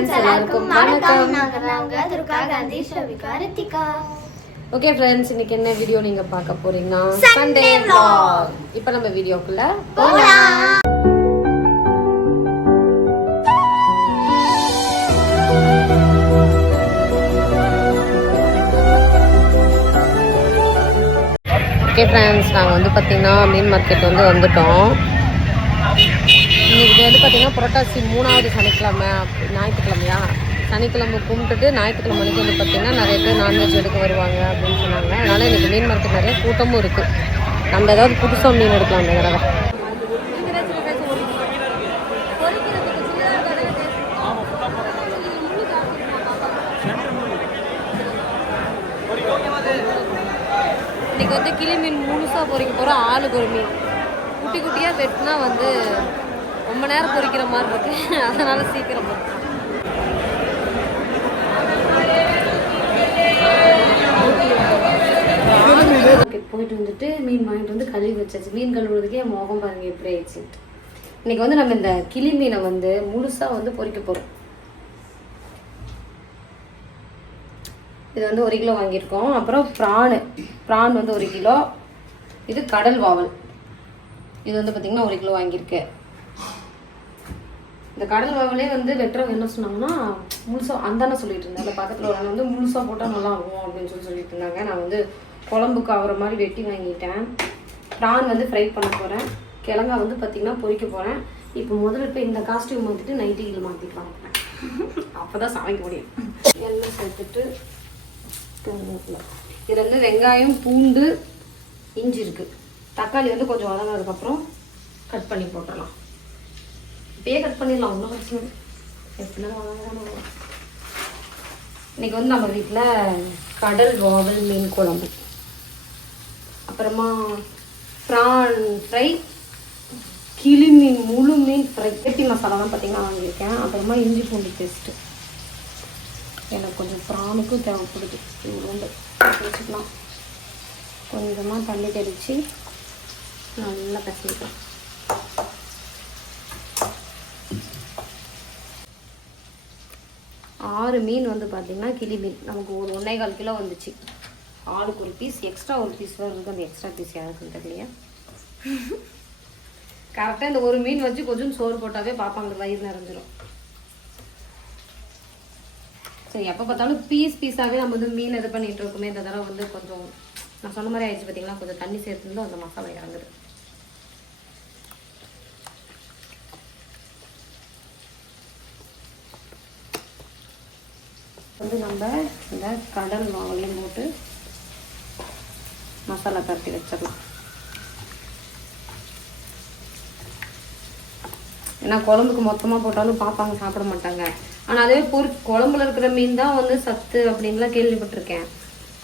Friends எல்லாருக்கும் வணக்கம். நாங்க துர்கா காந்தி ஷவிகா ரித்திகா. ஓகே ஃப்ரெண்ட்ஸ், இன்னைக்கு என்ன வீடியோ நீங்க பார்க்க போறீங்கன்னா சண்டே vlog. இப்போ நம்ம வீடியோக்குள்ள போலாம். ஓகே ஃப்ரெண்ட்ஸ், நாங்கள் வந்து பார்த்தீங்கன்னா மீன் மார்க்கெட் வந்துட்டோம். இன்றைக்கி பார்த்தீங்கன்னா புரட்டாசி 3வது சனிக்கிழமை, ஞாயிற்றுக்கிழமையா, சனிக்கிழமை கும்பிட்டுட்டு ஞாயிற்றுக்கிழமை மணிக்கு பார்த்தீங்கன்னா நிறைய பேர் நான்வெஜ் எடுக்க வருவாங்க அப்படின்னு சொன்னாங்க. அதனால் இன்றைக்கி மீன் மார்க்கெட் நிறைய கூட்டமும் இருக்குது. நம்ம ஏதாவது புதுசாக மீன் எடுக்கலாம் அந்த தடவை. இன்றைக்கி கிளி மீன் முழுசாக பொறிக்க போகிறோம். ஆளுக்கு ஒரு மீன் குட்டி குட்டியாக வெட்டினா ரொம்ப நேரம் பொறிக்கிற மாதிரி இருக்கு. அதனால சீக்கிரம் போயிட்டு மீன் வாங்கிட்டு கழுவி வச்சாச்சு. மீன் கழுவுறதுக்கே முகம் பாருங்க எப்படி ஆயிடுச்சு. இன்னைக்கு நம்ம இந்த கிளி மீனை முழுசா பொறிக்க போறோம். இது 1 கிலோ வாங்கியிருக்கோம். அப்புறம் ப்ரான் 1 கிலோ. இது கடல் வாவல், இது பார்த்தீங்கன்னா 1 கிலோ வாங்கியிருக்கேன். இந்த கடல் வாவலே வெட்டுறவங்க என்ன சொன்னாங்கன்னா முழுசா அந்தானே சொல்லிட்டு இருந்தேன். அந்த பக்கத்தில் ஒரு முழுசா போட்டால் நல்லா இருக்கும் அப்படின்னு சொல்லிட்டு இருந்தாங்க. நான் குழம்புக்கு ஆகிற மாதிரி வெட்டி வாங்கிட்டேன். ப்ரான் ஃப்ரை பண்ண போகிறேன். கிழங்கா பார்த்தீங்கன்னா பொரிக்க போகிறேன். இப்போ முதல்ல இப்போ இந்த காஸ்டியூம் மாற்றிட்டு நைட்டியில் மாற்றிக்கலாம். அப்போ தான் சமைக்க முடியும். எண்ணெய் சேர்த்துட்டு இதில் வெங்காயம், பூண்டு, இஞ்சி இருக்குது. தக்காளி கொஞ்சம் வதங்கினதுக்கப்புறம் கட் பண்ணி போட்டுடலாம். இப்பயே கட் பண்ணிடலாம், ஒன்றும் பிரச்சனை இல்லை. எப்படின்னா வதங்கணும். இன்னைக்கு நம்ம வீட்டில் கடல் வாவல் மீன் குழம்பு, அப்புறமா ப்ரான் ஃப்ரை, கிளி மீன் முழு மீன் ஃப்ரை, கெட்டி மசாலாலாம் பார்த்தீங்கன்னா வாங்கியிருக்கேன். அப்புறமா இஞ்சி பூண்டு பேஸ்ட்டு எனக்கு கொஞ்சம் ப்ரானுக்கும் தேவைப்படுது. இவ்வளோ வச்சுக்கலாம். கொஞ்சமாக தண்ணி தெளித்து நல்லா பசங்கிக்கலாம். 6 மீன் பார்த்தீங்கன்னா கிளி மீன் நமக்கு ஒரு 1.25 கிலோ வந்துச்சு. ஆளுக்கு ஒரு பீஸ், எக்ஸ்ட்ரா ஒரு பீஸ் வருது. அந்த எக்ஸ்ட்ரா பீஸ் யாருக்குன்னு தெரியலையா? கரெக்டாக இந்த ஒரு மீன் வச்சு கொஞ்சம் சோறு போட்டாவே பார்ப்பாங்க வயிறு நிறைஞ்சிடும். சரி, எப்போ பார்த்தாலும் பீஸாகவே நம்ம மீன் இது பண்ணிகிட்டு இருக்கோமே. இந்த தடவை கொஞ்சம் நான் சொன்ன மாதிரி ஆயிடுச்சு பார்த்தீங்களா, கொஞ்சம் தண்ணி சேர்த்துருந்தோம் அந்த மசாலா இறங்குது. நம்ம இந்த கடல் வாவலையும் போட்டு மசாலா பரட்டி வச்சிடலாம். ஏன்னா குழம்புக்கு மொத்தமாக போட்டாலும் பார்ப்பாங்க, சாப்பிட மாட்டாங்க. ஆனால் அதே குழம்புல இருக்கிற மீன் தான் சத்து அப்படின்லாம் கேள்விப்பட்டிருக்கேன்.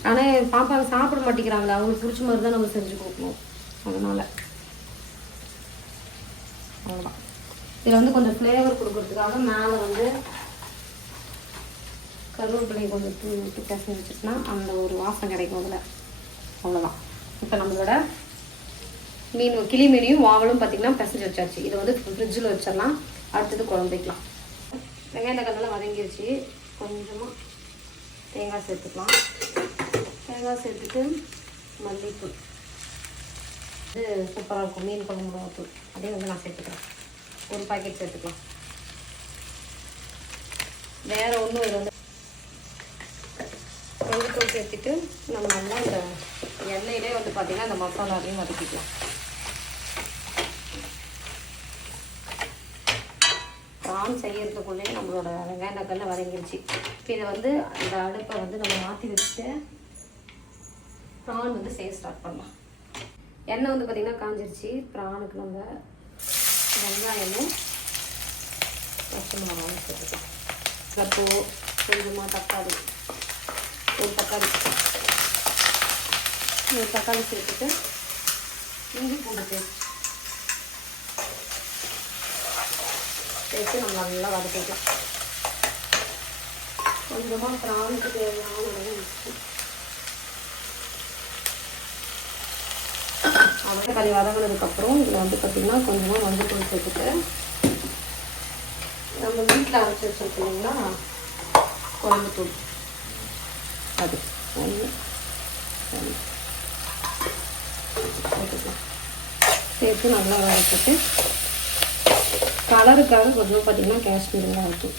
ஆனால் பாப்பாங்க சாப்பிட மாட்டேங்கிறாங்க. அவங்களுக்கு பிடிச்ச மாதிரி தான் நம்ம செஞ்சு கொடுக்கணும். அதனால் அவ்வளோதான். இதில் கொஞ்சம் ஃப்ளேவர் கொடுக்கறதுக்காக மேலே கருவேப்பிலையை கொஞ்சம் தூக்கி பசங்க வச்சுட்டுனா அந்த ஒரு வாசம் கிடைக்கும் அதில். அவ்வளோதான். இப்போ நம்மளோட கிளி மீனையும் வாவலும் பார்த்திங்கன்னா பிசைஞ்சு வச்சாச்சு. இதை ஃப்ரிட்ஜில் வச்சிடலாம். அடுத்தது குழம்பு வைக்கலாம். வெங்காயம் தக்காளி வதங்கிருச்சு. கொஞ்சமாக தேங்காய் சேர்த்துக்கலாம். தேங்காய் சேர்த்துட்டு மல்லித்தூள், இது சூப்பராக இருக்கும் மீன் குழம்பு மிளகாத்தூள். அதே நான் சேர்த்துக்கிறேன். ஒரு பாக்கெட் சேர்த்துக்கலாம். வேறு ஒன்றும் இது மல்லித்தூள் சேர்த்துட்டு நம்ம நல்லா இந்த எண்ணெயிலே பார்த்திங்கன்னா இந்த மசாலாவையும் வதக்கிக்கலாம். ப்ரான் செய்யறதுக்குள்ளே நம்மளோட வெங்காயம் தக்காளி வதங்கிருச்சு. இப்போ இதை அந்த அடுப்பை நம்ம மாற்றி வச்சுட்டு ப்ரான் செய்ய ஸ்டார்ட் பண்ணலாம். எண்ணெய் பார்த்திங்கன்னா காஞ்சிருச்சு. ப்ரானுக்கு நம்ம வெங்காயமும் பச்சை மிளகாயும் சேர்த்துக்கலாம். அப்போ கொஞ்சமாக தக்காளி, ஒரு தக்காளி சேர்த்துட்டு இஞ்சி பூண்டு சேர்த்து நம்ம நல்லா வதக்கிக்கலாம். கொஞ்சமாக ப்ரானுக்கு தேவையான உப்பு, தக்காளி வதங்கினதுக்கப்புறம் இதில் பார்த்திங்கன்னா கொஞ்சமாக மஞ்சள் தூள் சேர்த்துட்டு நம்ம வீட்டில் அரைச்சி வச்சிருக்கோம் இல்லைங்களா குழம்பு தூள், அது ஒன்று சேர்த்து நல்லா வதக்கிட்டு கலருக்காக கொஞ்சம் பார்த்திங்கன்னா காஷ்மீரெலாம் இருக்கும்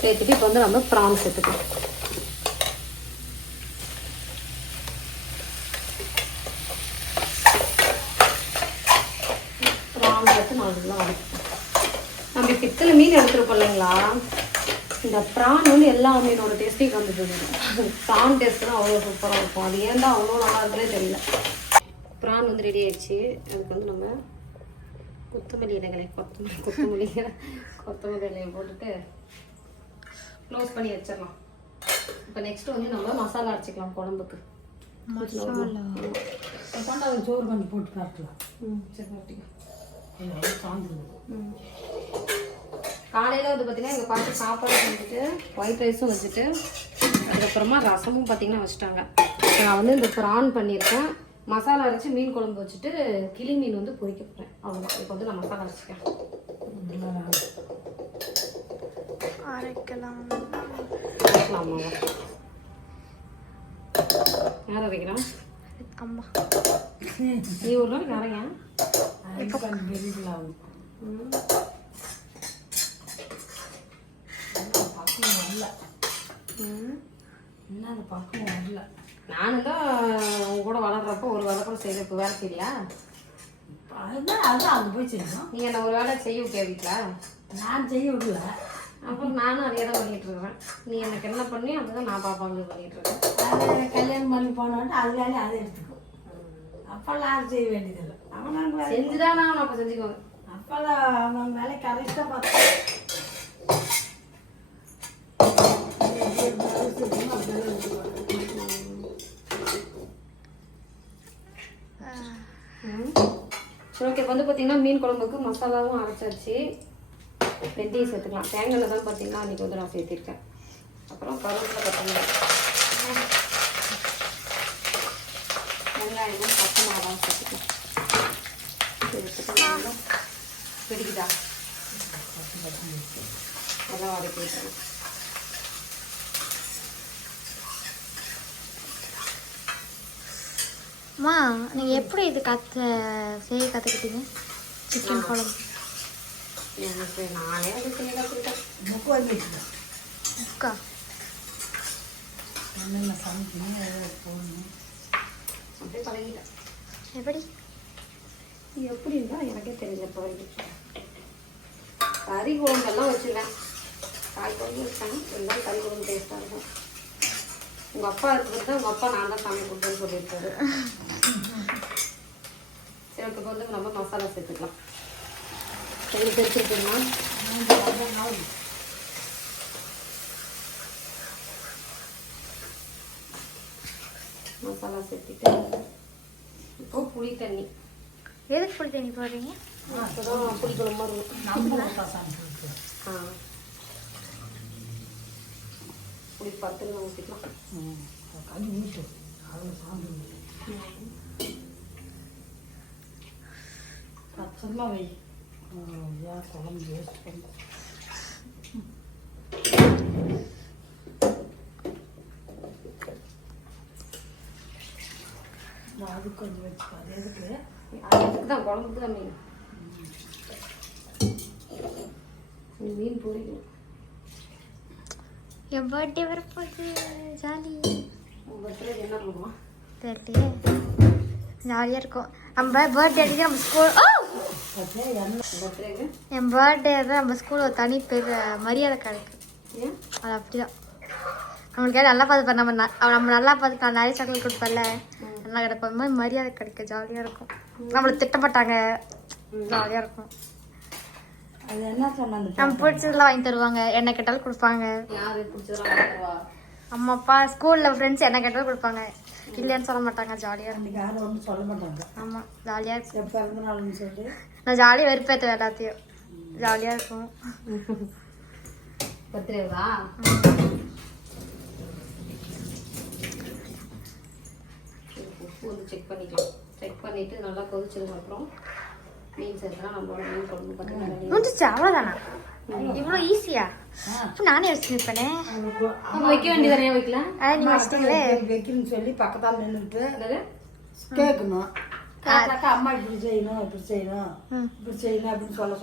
சேர்த்துட்டு இப்போ வந்து நம்ம ப்ரான் சேர்த்துக்கலாம். ப்ரான் சேர்த்து நல்லா வதக்கிக்கலாம். நம்ம இப்போ இத்தனை மீன் எடுத்துருப்போம் இல்லைங்களா, இந்த ப்ரான் வந்து எல்லா மீனோட டேஸ்ட்டையும் கண்டுபிடிக்கும். ப்ரான் டேஸ்ட் தான் அவ்வளோ சூப்பராக இருக்கும். அது ஏன் தான் அவ்வளோ நல்லா இருக்குன்னே தெரியல. ப்ரான் வந்து ரெடி ஆயிடுச்சு. அதுக்கு வந்து நம்ம கொத்தமல்லி இலைகளை கொத்தமல்லி இலையை போட்டுட்டு க்ளோஸ் பண்ணி வச்சிடலாம். இப்போ நெக்ஸ்ட் வந்து நம்ம மசாலா அரைச்சிக்கலாம் குழம்புக்கு. மசாலா சோறு கொஞ்சம் போட்டு காட்டலாம். சரி ஓகே. காலையில் வந்து பார்த்திங்கன்னா எங்கள் பாட்டு சாப்பாடு செஞ்சுட்டு ஒயிட் ரைஸும் வச்சுட்டு அதுக்கப்புறமா ரசமும் பார்த்திங்கன்னா வச்சுட்டாங்க. நான் வந்து இந்த ப்ரான் பண்ணியிருக்கேன், மசாலா அரைச்சி மீன் குழம்பு வச்சுட்டு கிளி மீன் வந்து பொரிக்க போகிறேன். அவ்வளோதான். இப்போ வந்து நான் மசாலா அரைச்சிக்கிறேன். அரைக்கலாமா? யார் அரைக்கிறேன்? அம்மா. நீ ஒரு நாளைக்கு அரைங்க. நானும் தான் உங்க கூட வளர்றப்போ ஒரு வேலை கூட செய்யல. இப்போ வேலை செய்யலையா? அதுதான் அது போய் செய்யணும். நீ என்ன ஒரு வேலை செய்ய விட்டியா வீட்டில்? நான் செய்ய விடல. அப்புறம் நானும் அதே தான் பண்ணிட்டு இருக்கிறேன். நீ எனக்கு என்ன பண்ணி அதுதான் நான் பாப்பாங்க பண்ணிட்டு இருக்கேன். அது கல்யாணம் பண்ணி போனோட்டு அது வேலையை அதை எடுத்துக்கும். அப்பெல்லாம் அது செய்ய வேண்டியதில்லை. அவனாங்க செஞ்சுதான் நான் அப்போ செஞ்சுக்குவாங்க. அப்பெல்லாம் அவன் வேலை கரெக்டாக பார்த்தேன். சரி ஓகே. வந்து பார்த்தீங்கன்னா மீன் குழம்புக்கு மசாலாவும் அரைச்சாச்சு. வெந்தயம் சேர்த்துக்கலாம். தேங்காய் தான் பார்த்தீங்கன்னா அன்றைக்கி வந்து நான் சேர்த்திருக்கேன். அப்புறம் கருவேப்பிலை கொத்தமல்லி வெங்காயமும் பச்சை மிளகாவும் சேர்த்துக்கலாம். சேர்த்துக்கலாம். பிடிக்குதா? நல்லா வதக்கி விட்டுறேன். அம்மா நீங்கள் எப்படி இது செய்ய கற்றுக்கிட்டீங்க சிக்கன் குழம்பு? எனக்கு நானே அது செய்ய கற்றுக்கிட்டேன். முக்கு வாங்கிட்டு முக்கா மண்ணில் சமைக்கணும் போடணும் அப்படியே பழகிட்டேன். எப்படி எப்படின்னா எனக்கே தெரியல. பழகி கறி குழம்பெல்லாம் வச்சுருவேன். காய் குழம்பு வச்சாங்க எல்லாம் கறி குழம்பு டேஸ்ட்டாக இருக்கும். உங்கள் அப்பா இருக்கிறது தான் உங்கள் அப்பா நான் தான் சமையல் கொடுத்தேன்னு சொல்லியிருக்காரு. சரி இப்போ வந்து நம்ம மசாலா சேர்த்துக்கலாம். சரி தெரிஞ்சுக்கிட்டீங்கன்னா மசாலா சேர்த்துட்டு இப்போ புளி தண்ணி. எதுக்கு புளி தண்ணி போடுறீங்க? அப்போதான் புளி குழம்பு மாதிரி இருக்கும். புளி பத்துன்னு ஊற்றிக்கலாம். கஞ்சி ஊற்று அதில் சாந்து பச்சமாக வை. ஏன் குழம்பு வேஸ்ட் பண்ண. அதுக்கு கொஞ்சம் வச்சுக்காது. அதுக்கு தான் குழம்புக்கு தான் மீன். மீன் பொரிக்கணும். என் பர்த்டே வரப்போகுது. ஜாலி. உங்கள் பர்த்டே என்ன பண்ணுவோம் தெரியலையே. ஜாலியாக இருக்கும். நம்ம பர்த்டே அடிக்க நம்ம ஸ்கூல் பர்த்டேக்கு என் பர்த்டே தான் நம்ம ஸ்கூலில் ஒரு தனி பேர் மரியாதை கிடைக்கும். ஏன் அது அப்படிதான். நம்மளுக்கு நல்லா பார்த்துப்பேன். நம்ம நல்லா பார்த்து நான் நிறைய சாக்லேட் கொடுப்பேன்ல, நல்லா கிடைக்கும். அது மாதிரி மரியாதை கிடைக்கும். ஜாலியாக இருக்கும். நம்மளுக்கு திட்டப்பட்டாங்க. ஜாலியாக இருக்கும். அது என்ன சொன்னாங்க? நம்ம பிடிச்சதெல்லாம் வாங்கி தருவாங்க. என்ன கேட்டாலும் கொடுப்பாங்க. யாரு பிடிச்சதெல்லாம் அம்மா அப்பா ஸ்கூலில் ஃப்ரெண்ட்ஸ் என்ன கேட்டாலும் கொடுப்பாங்க. இல்லைன்னு சொல்ல மாட்டாங்க. ஜாலியாக இருக்கும். அன்றைக்கி யாரும் ஒன்றும் சொல்ல மாட்டாங்க. ஆமாம் ஜாலியாக இருக்கும். எப்போ பிறந்த நாள்னு சொல்லி நான் ஜாலியாக வெறுப்பேற்றுவேன் எல்லாத்தையும். ஜாலியாக இருக்கும். பர்த்டேவா? உப்பு வந்து செக் பண்ணிக்கலாம். செக் பண்ணிவிட்டு நல்லா கொதிச்சதுக்கப்புறம் மீன் சேர்த்துனா நம்மளோட மீன் குழம்பு பார்த்தீங்கன்னா முடிஞ்சிச்சு அவ்வளோதானா இவ்வளோ ஈஸியா இப்போ நானே வச்சுருப்பேனே வைக்க வேண்டியது நிறைய வைக்கலாம். அதான் நீங்கள் வச்சிட்டீங்களே. வைக்கணும்னு சொல்லி பக்கத்தால் நின்றுட்டு கேட்கணும். கேட்டாக்கா அம்மா இப்படி செய்யணும் இப்படி செய்யணும் இப்படி செய்யணும் அப்படின்னு சொல்ல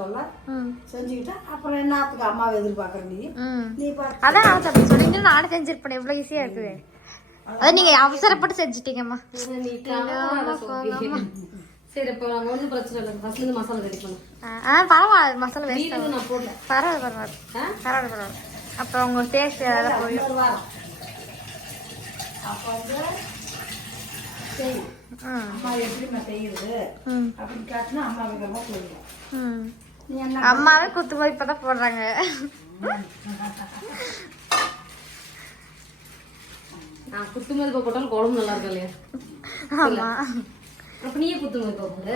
செஞ்சுக்கிட்டா அப்புறம் என்னத்துக்கு அம்மாவை எதிர்பார்க்குற நீ பார்த்து அதான் நான் அப்படி சொன்னீங்கன்னா நானும் செஞ்சிருப்பேன். இவ்வளோ ஈஸியாக இருக்குது. அதான் நீங்கள் அவசரப்பட்டு செஞ்சுட்டீங்கம்மா. சரி இப்போ நம்ம ஒன்றும் பிரச்சனை இல்லை. ஃபர்ஸ்ட் இருந்து மசாலா ரெடி பண்ணும். பரவாயில்ல மசாலா வேஸ்ட் நான் போடல. பரவாயில்ல. அப்புறம் உங்கள் டேஸ்ட் அதெல்லாம் போயிடும். ஒரு வாரம் அப்போ வந்து செய்யும் அம்மா எப்படிம்மா செய்யுது அப்படின்னு கேட்டுனா அம்மா விதமாக போயிடும். நீ என்ன அம்மாவே குத்து போய் இப்பதான் போடுறாங்க. நான் குத்து மதிப்பா போட்டாலும் குழம்பு நல்லா இருக்கும் இல்லையா? ஆமா. அப்ப நீயே குத்து மதிப்பா போடு.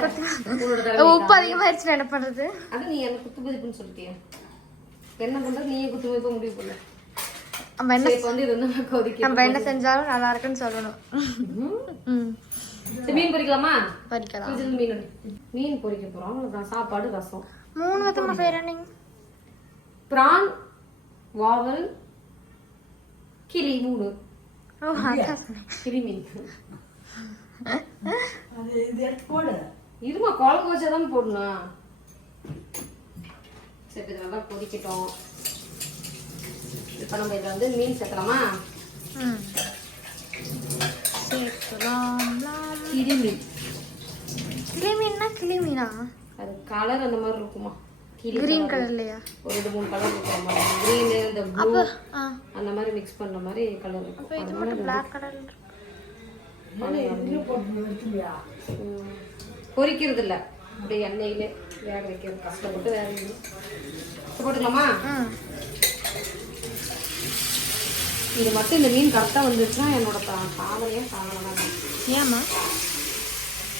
உப்பு அதிகமாயிருச்சுன்னா என்ன பண்றது? அது நீ என்ன குத்து மதிப்புன்னு சொல்லிட்டியா? என்ன பண்றது? நீயே குத்து மதிப்பா முடிவு பண்ணு. நம்ம என்ன வந்து இது வந்து கொதிக்க நம்ம என்ன செஞ்சாலும் நல்லா இருக்குன்னு சொல்லணும். மீன் பொரிக்கலாமா? பொரிக்கலாம். மீன் பொரிக்க போறோம். அவ்வளவுதான். சாப்பாடு ரசம் 3 விதமா செய்யறேன். நீங்க பிரான் வாவல் கிளி 3. ஓ அதான் கிளி மீன். அது இது எடுத்து போடு. இருமா குழம்பு வச்சாதான் போடணும். சரி இது நல்லா கொதிக்கட்டும். இப்ப நம்ம இதுல வந்து மீன் சேர்க்கலாமா? கிளிமீன். கிளிமீன்னா கிளிமீனா? அது கலர் அந்த மாதிரி இருக்குமா? கிரீன் கலர்லயா? ஒரு 2-3 கலர் இருக்கும். கிரீன் இந்த ப்ளூ அந்த மாதிரி மிக்ஸ் பண்ண மாதிரி கலர் இருக்கும். அப்ப இது மட்டும் black கலர்ல இருக்கு. இதுல போட்டு எடுத்துறியா? பொரிக்கிறது இல்ல. அப்படியே எண்ணெயிலே வேக வைக்கிறது. கஷ்டப்பட்டு வேக வைக்கணும். போட்டுக்கலாமா? இது மட்டும் இந்த மீன் கரெக்டாக வந்துச்சுன்னா என்னோட சாதனையே சாதனை தான். ஏம்மா?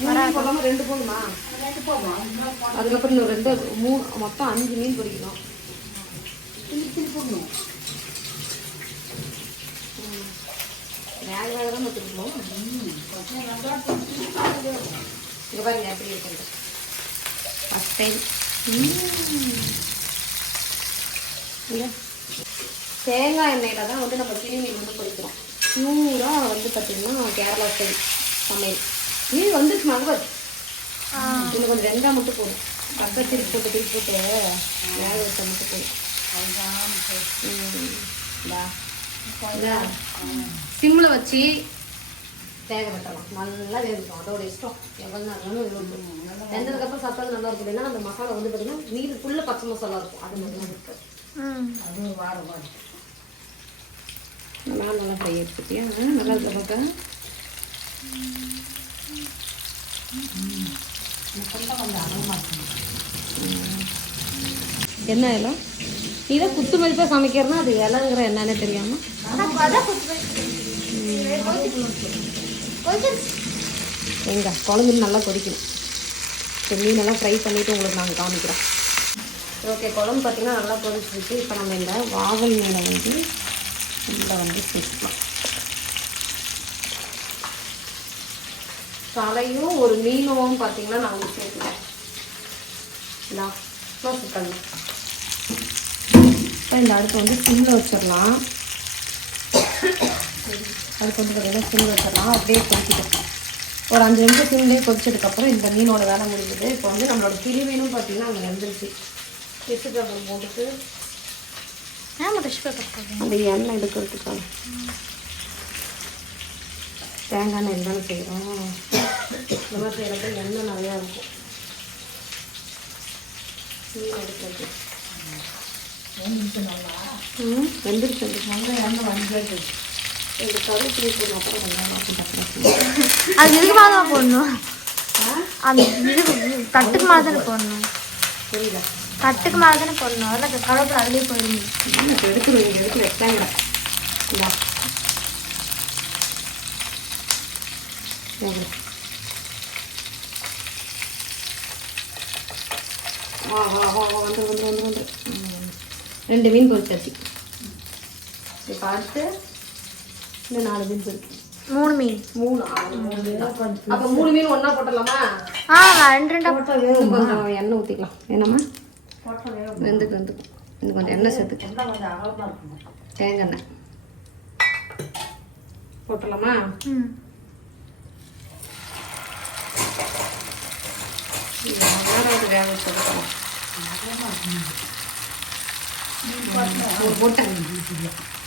3 போடாம 2 போடுமா? அதுக்கப்புறம் இன்னும் 2 3 மொத்தம் 5 மீன் பொரிக்கணும். போடணும். வேக வேக தான் வச்சுருக்கணும். இங்கே பாருங்க எப்படி இருக்குது. ஃபஸ்ட் டைம் இல்லை தேங்காய் எண்ணெயில் தான் வந்து நம்ம கிளி மீன் வந்து பொரிக்கிறோம். பியூராக வந்து பார்த்திங்கன்னா கேரளா ஸ்டைல் சமையல். மீன் வந்துச்சு மகவத். இன்னும் கொஞ்சம் வெங்காயம் மட்டும் போடும். கப்பை திருப்பி போட்டு வேக வச்சா மட்டும் போடும். சிம்மில் வச்சு வேக வைக்கலாம். நல்லா வேகட்டும். அதோட இஷ்டம். எவ்வளோ நேரம் வெந்ததுக்கப்புறம் சாப்பிட்டாலும் நல்லா இருக்கும். ஏன்னா அந்த மசாலா வந்து பார்த்தீங்கன்னா மீன் ஃபுல்லாக பச்சை மசாலா இருக்கும். அது மட்டும் தான் இருக்குது. அதுவும் வாரம் நல்லா ஃப்ரை எடுத்துட்டியா? நல்லா இருக்க பார்க்க என்ன இலை? இதை குத்து மதிப்பாக சமைக்கிறதுனா அது இலைங்கிற என்னன்னு தெரியாம எங்க குழம்பு நல்லா கொதிக்கணும். சரி மீனெல்லாம் ஃப்ரை பண்ணிவிட்டு உங்களுக்கு நாங்கள் காமிக்கிறோம். ஓகே குழம்பு பார்த்தீங்கன்னா நல்லா கொதிச்சிருக்கு. இப்போ நம்ம இந்த வாவல் மீனை வந்து இதில் வந்து சேர்க்கலாம். தலையும் ஒரு மீனும் பார்த்தீங்கன்னா நான் வந்து சேர்த்துக்கிறேன். பண்ணலாம். இப்போ இந்த அடுப்பு வந்து சிம்மில் வச்சிடலாம். அதுக்கு வந்து பார்த்தீங்கன்னா சிம்மில் வச்சிடலாம். அப்படியே கொதிக்கிட்டோம். ஒரு 5 நிமிஷம் சிம்லேயே கொதிச்சதுக்கப்புறம் இந்த மீனோட வேலை முடிஞ்சது. இப்போ வந்து நம்மளோட கிளி மீனும் பார்த்தீங்கன்னா அங்கே வெந்துருச்சு. டிஷ்யூ பேப்பர் போட்டுட்டு அந்த எண்ணெய் எடுக்கிறதுக்காக தேங்காய் எண்ணெய் தானே செய்கிறோம். இந்த மாதிரி செய்கிறப்ப எண்ணெய் நிறையா இருக்கும். மீன் எடுக்கிறது வெந்துருச்சு. இந்த கருவேப்பிலை போடணும். அப்புறம் அது இதுக்கு மேலே தான் போடணும். அந்த இது தட்டுக்கு மேலே தானே போடணும். புரியல. தட்டுக்கு மேலே தானே போடணும். அதில் கருவேப்பிலை அதுலேயே போயிடுங்க. எடுக்கணும். இங்கே எடுத்து வைக்காங்க. வா வா வா வா வந்து வந்து வந்து வந்து 2 மீன் பொரிச்சாச்சு. இப்போ அடுத்து இந்த 4 மீன் பொரிக்கும். 3 மீன். 3 அப்போ 3 மீன் ஒன்றா போட்டலாமா? ரெண்டு ரெண்டா போட்டால் இன்னும் கொஞ்சம் எண்ணெய் ஊற்றிக்கலாம் என்னம்மா போட்டால் வேகும். வெந்துக்கும் இன்னும் கொஞ்சம் எண்ணெய் சேர்த்துக்கு எல்லாம் கொஞ்சம் அகலமாக இருக்கணும். தேங்காய் எண்ணெய் போட்டுடலாமா? வேக வச்சுருக்கோம் போட்டேன்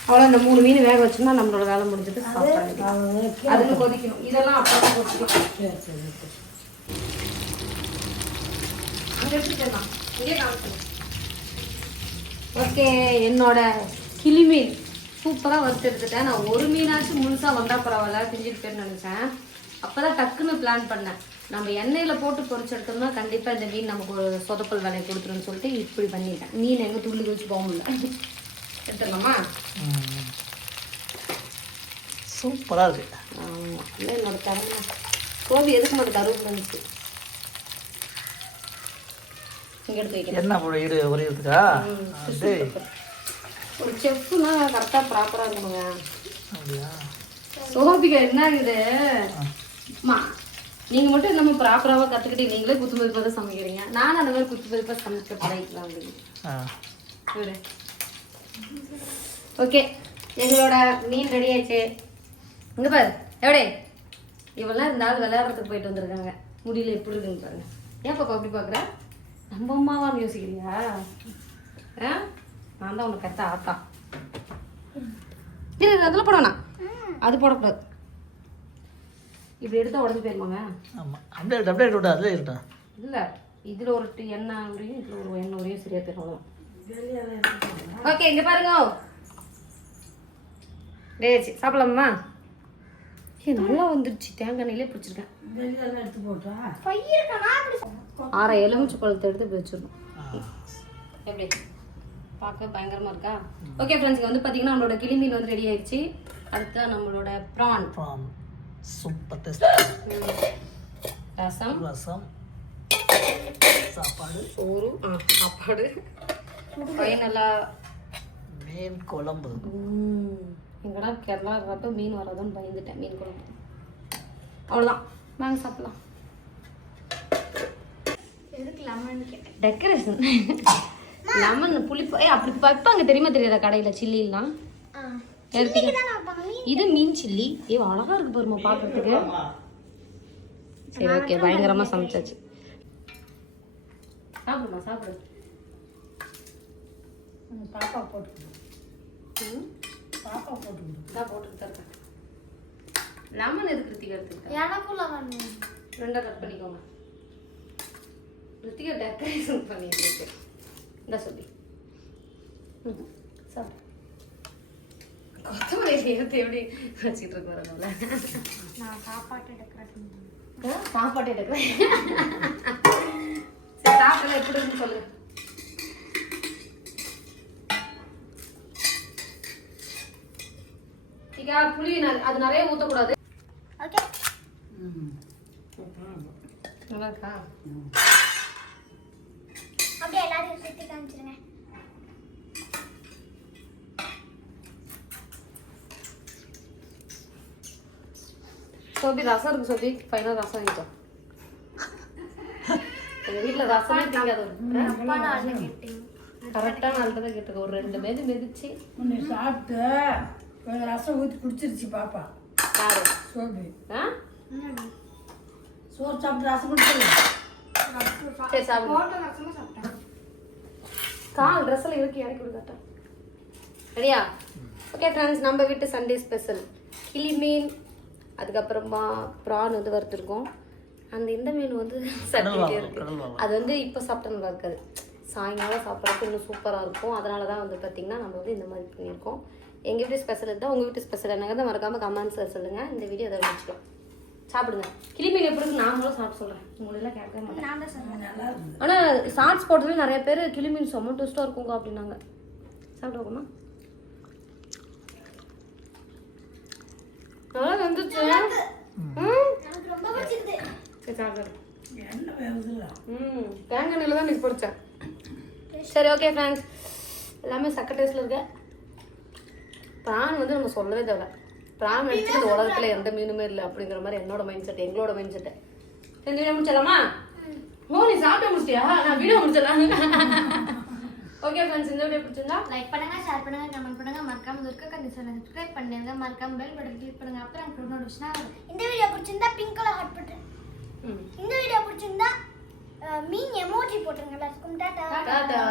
அவ்வளோ. இந்த 3 மீன் வேக வச்சோம்னா நம்மளோட வேலை முடிஞ்சது. அதுக்கு கொதிக்கணும். இதெல்லாம் அப்புறம் கொதிக்கணும். அங்கே எடுத்துக்கலாம். இங்கே காமிக்கணும். ஓகே, என்னோட கிளி மீன் சூப்பராக வறுத்து எடுத்துட்டேன். நான் ஒரு மீனாச்சும் முழுசாக வந்தால் பரவாயில்ல பிரிஞ்சுட்டு போயின்னு நினச்சேன். அப்போ தான் டக்குன்னு பிளான் பண்ணேன். நம்ம எண்ணெயில் போட்டு பொரிச்சு எடுத்தோம்னா கண்டிப்பாக இந்த மீன் நமக்கு ஒரு சொதப்பல் வேலையை கொடுத்துருன்னு சொல்லிட்டு இப்படி பண்ணிட்டேன். மீன் எங்கே துள்ளி வச்சு போக முடியல. எடுத்துடலாமா? சூப்பராக இருக்கு. ஆமாம், இல்லை என்னோட திறமை. கோபி எதுக்கு மட்டும் கருவேப்பிலை இருந்துச்சு. இங்கே எடுத்து வைக்கிறேன். என்ன போட ஈடு உரையிறதுக்கா? ஒரு செஃப்னா கரெக்டாக ப்ராப்பராக இருக்கணுங்க. அப்படியா? சோபிகா என்ன இது அம்மா, நீங்கள் மட்டும் நம்ம ப்ராப்பராக கற்றுக்கிட்டு நீங்களே குத்து மதிப்பாக தான் சமைக்கிறீங்க. நானும் அந்த மாதிரி குத்து மதிப்பாக சமைக்க பழகிக்கலாம் அப்படின்னு. ஓகே, எங்களோட மீன் ரெடி ஆயிடுச்சு. இங்கே பாரு எவடே இவெல்லாம் இருந்தாலும் விளையாடுறதுக்கு போயிட்டு வந்திருக்காங்க. முடியல எப்படி இருக்குன்னு பாருங்க. ஏன் பாப்பா அப்படி பார்க்குற? நம்ம அம்மாவான்னு யோசிக்கிறியா? நான் தான் உனக்கு கரெக்டாக ஆத்தா. இல்லை அதில் போடணும், அது போடக்கூடாது. இப்படி எடுத்தால் உடஞ்சி போயிருமாங்க. ஆமாம், அப்படியே அப்படியே விட்டா அதில் இருக்கட்டும். இல்லை, இதில் ஒரு எண்ணெய் உரியும் இதில் ஒரு எண்ணெய் உரியும் சரியாக போயிடும். ஓகே, இங்கே பாருங்க. டேச்சு சாப்பிடலாமா? நல்லா வந்துடுச்சு. தேங்காய் எண்ணெயிலே பிடிச்சிருக்கேன். வெளியெல்லாம் எடுத்து போட்டா 6 எலுமிச்சை பழத்தை எடுத்து இப்படி வச்சிடணும். எப்படி பார்க்க பயங்கரமாக இருக்கா? ஓகே ஃப்ரெண்ட்ஸ், இங்கே வந்து பார்த்தீங்கன்னா நம்மளோட கிளி மீன் வந்து ரெடி ஆயிடுச்சு. அடுத்து நம்மளோட ப்ரான் சூப்பர் டேஸ்ட். ரசம், சாப்பாடு, சோறு, சாப்பாடு, ஃபைனலாக மீன் குழம்பு. எங்கடா கேரளா இருக்கிறப்ப மீன் வராதுன்னு பயந்துட்டேன். மீன் குழம்பு அவ்வளோதான். வாங்க சாப்பிடலாம். டெக்கரேஷன் லெமன் புளிப்பு அப்படி வைப்பாங்க தெரியுமா? தெரியாதா கடையில் சில்லிலாம்? இது மீன் சில்லி. அழகா இருக்கு பாருமா பார்க்கறதுக்கு. சரி ஓகே, பயங்கரமா சமைச்சாச்சு. சாப்பிடுமா சாப்பிடு. பாப்பா போட்டு பாப்பா போட்டு தான் போட்டுட்டு இருக்கேன். லெமன் எதுக்கு கிருத்திகா எடுத்துக்கிட்டேன்? எனக்கும் லெமன் ரெண்டா கட் பண்ணிக்கோங்க. கிருத்திகா டெக்கரேஷன் பண்ணிட்டு இருக்கு. இந்த சொல்லி சாப்பிடு. கொத்தமல்லி எடுத்து எப்படி வச்சுட்டு இருக்கு வரல. நான் சாப்பாட்டை டெக்கரேஷன் சாப்பாட்டை டெக்கரேஷன். சரி சாப்பிடலாம் எப்படி இருக்குன்னு சொல்லு. புளி அது நிறைய ஊற்றக்கூடாது. ஓகே, நல்லா இருக்கா? அப்படியே எல்லாரும் சுற்றி காமிச்சிருங்க. சோபி ரசம் இருக்கு. சோபி ஃபைனல் ரசம் வைக்கும். எங்கள் வீட்டில் ரசமே திங்காது. கரெக்டாக நாள்கிட்ட தான் கேட்டுக்க. ஒரு 2 மெது மெதிச்சு உன்னை சாப்பிட்டு கொஞ்சம் ரசம் ஊற்றி குடிச்சிருச்சு பாப்பா. யாரு? சோபி ஆ சோறு சாப்பிட்டு ரசம் குடிச்சிரு. சரி சாப்பிடு. கால் ட்ரெஸ்ஸில் இறக்கி இறக்கி விடுதாட்டா. சரியா? ஓகே ஃப்ரெண்ட்ஸ், நம்ம வீட்டு சண்டே ஸ்பெஷல் கிளி மீன், அதுக்கப்புறமா ப்ரான் வந்து வறுத்துருக்கோம். இந்த மீன் வந்து சட்டிகிட்டே இருக்கு. அது வந்து இப்போ சாப்பிட்டா நல்லா இருக்காது, சாயங்காலம் சாப்பிட்றதுக்கு இன்னும் சூப்பராக இருக்கும். அதனால தான் வந்து பார்த்திங்கன்னா நம்ம வந்து இந்த மாதிரி பண்ணியிருக்கோம். எங்கள் வீட்டு ஸ்பெஷல் இருந்தால் உங்கள் வீட்டு ஸ்பெஷல் என்னங்கிறத மறக்காமல் கமெண்ட்ஸில் சொல்லுங்கள். இந்த வீடியோ அதை வச்சுக்கலாம். சாப்பிடுங்க. கிளி மீன் எப்படி இருக்கு நாங்களும் சாப்பிட்டு சொல்கிறேன். உங்களெல்லாம் கேட்கவே மாட்டேன். ஆனால் ஷார்ட்ஸ் போட்டதுல நிறைய பேர் கிளி மீன் செம்ம டேஸ்ட்டாக இருக்குங்க அப்படின்னாங்க. சாப்பிடுவோமா? நல்லா வந்துச்சு. சரி சாப்பிடு. என்ன வேகுதுல்ல? தேங்காய் எண்ணெயில் தான் இன்னைக்கு பொரிச்சேன். சரி ஓகே ஃப்ரெண்ட்ஸ், எல்லாமே சக்க டேஸ்ட்டில் இருக்க. ப்ரான் வந்து நம்ம சொல்லவே தேவை. ப்ரான் அடிச்சு இந்த உலகத்தில் எந்த மீனுமே இல்லை அப்படிங்கிற மாதிரி என்னோட மைண்ட் செட், எங்களோட மைண்ட் செட்டு. இந்த வீடியோ முடிச்சிடலாமா? ஓ நீ சாப்பிட்டு முடிச்சிட்டியா? நான் வீடியோ முடிச்சிடலாம். ஓகே ஃப்ரெண்ட்ஸ், இந்த வீடியோ பிடிச்சிருந்தா லைக் பண்ணுங்க, ஷேர் பண்ணுங்க, கமெண்ட் பண்ணுங்க, மறக்காம இருக்க கண்டி சேனல் சப்ஸ்கிரைப் பண்ணுங்க, மறக்காம பெல் பட்டன் கிளிக் பண்ணுங்க. அப்புறம் எனக்கு நோட்டிஃபிகேஷன் வரும். இந்த வீடியோ பிடிச்சிருந்தா பிங்க் கலர் ஹார்ட் பட்டன். இந்த வீடியோ பிடிச்சிருந்தா மீன் எமோஜி போட்டுருங்க. எல்லாருக்கும் டாடா. டாடா.